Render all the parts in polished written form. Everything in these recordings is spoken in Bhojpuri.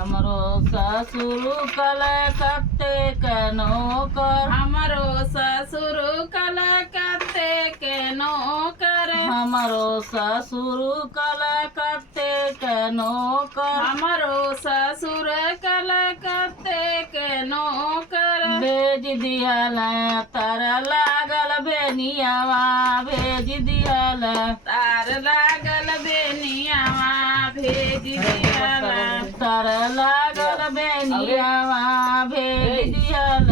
हमरो ससुर कलकत्ते के नौकर। हमरो ससुर कलकत्ते के नौकर। हमरो ससुर कलकत्ते के नौकर। हमरो ससुर कलकत्ते के नौकर। भेज दियल तर लागल बेनियावा भेज दियल। तार लागल बेनियावा भेज दियल। तर लागल बेनियावा भेज दियल।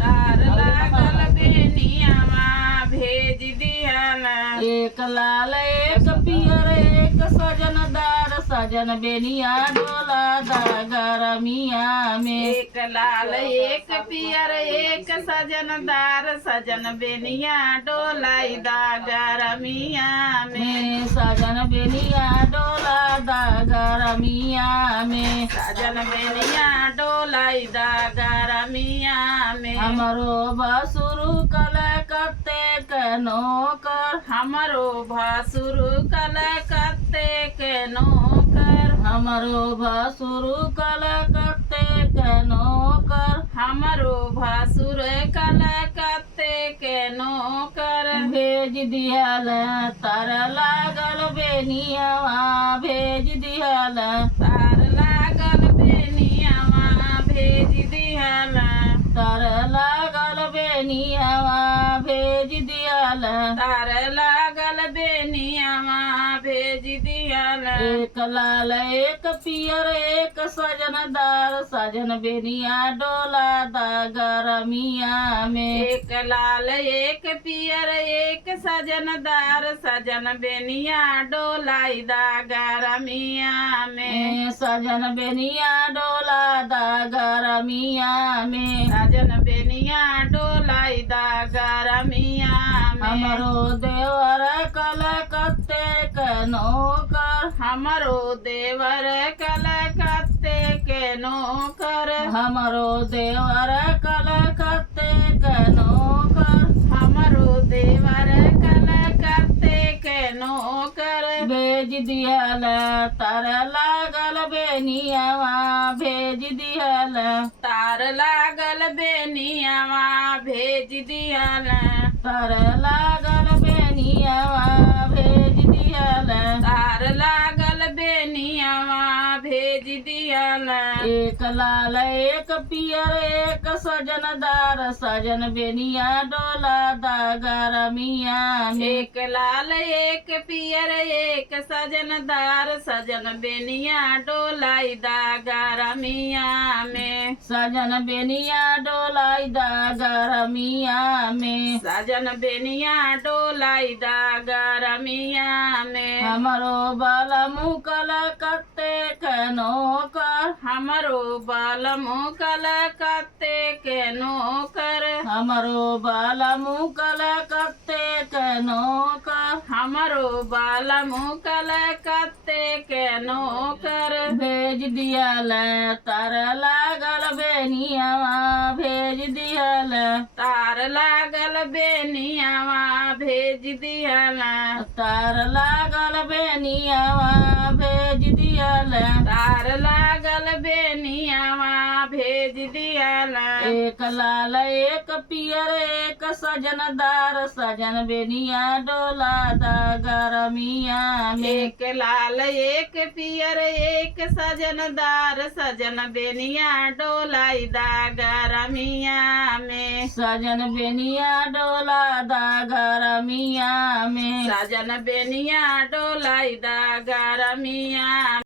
तार लागल बेनियावा भेज दियल। एक लाल एक पियर एक सजनदार सजन बेनिया डोला दा गरमिया में। एक लाल एक पियर एक सजनदार सजन बेनिया डोलाई दा गरमिया में। सजन बेनिया डोला दा गरमिया में। सजन बेनिया डोलाई दा गरमिया में। हमरो बसुरु कलकत्ते के नौकर। हमरो भासुर कलकत्ते के नौकर। हमरो भसुरु कलकत्ते के नौकर। हमरो भासुर कलकत्ते के नौकर। भेज दियल तर लागल बेनियावा भेज दियल। तार लागल बेनियावा भेज दियल। तर लागल बेनियावा भेज दियल। तार लागल बेनियावा भेज दियल। एक लाल एक पियर एक सजनदार सजन बेनिया डोला दा गरमिया में। एक लाल एक पियर एक सजनदार सजन बेनिया डोलाई दा गरमिया में। सजन बेनिया डोला दा गरमिया में। सजन बेनिया डोलाई दा गरमिया में। हमरो देवर कलकत्ते के नौकर। हमरो देवर कलकत्ते के नौकर। हमरो देवर कलकत्ते के नौकर। हमरो देवर कलकत्ते के नौकर। भेज दियल तर लागल बेनियावा भेज दियल। तार लागल बेनियावा भेज दियल। तर लागल बेनियावा भेज दियल। तार लागल बेनियावा भेज दियल। एक लाल एक पियर एक सजनदार सजन बेनिया डोला दा गरमिया में। एक लाल एक पियर एक सजनदार सजन बेनिया डोलाई दा गरमिया में। सजन बेनिया डोलाई दा गरमिया में। सजन बेनिया डोलाई दा गरमिया में। हमरो बालमु कलकत्ते के नौकर। हमरो बालमु कलकत्ते के नौकर। हमरो बालमु कलकत्ते के नौकर। हमरो बालमु कलकत्ते के नौकर। भेज दियल तर लागल बेनियावा भेज दियल। तार लागल बेनियावा भेज दियल। तार लागल बेनियावा भेज दियल। तार लागल बेनियावा भेज दियल। एक लाल एक पियर एक सजनदार सजन बेनिया डोला दा गरमिया में। एक लाल एक पियर एक सजनदार सजन बेनिया डोलाई दा गरमिया में। सजन बेनिया डोला दा गरमिया में। सजन बेनिया डोलाई दा गरमिया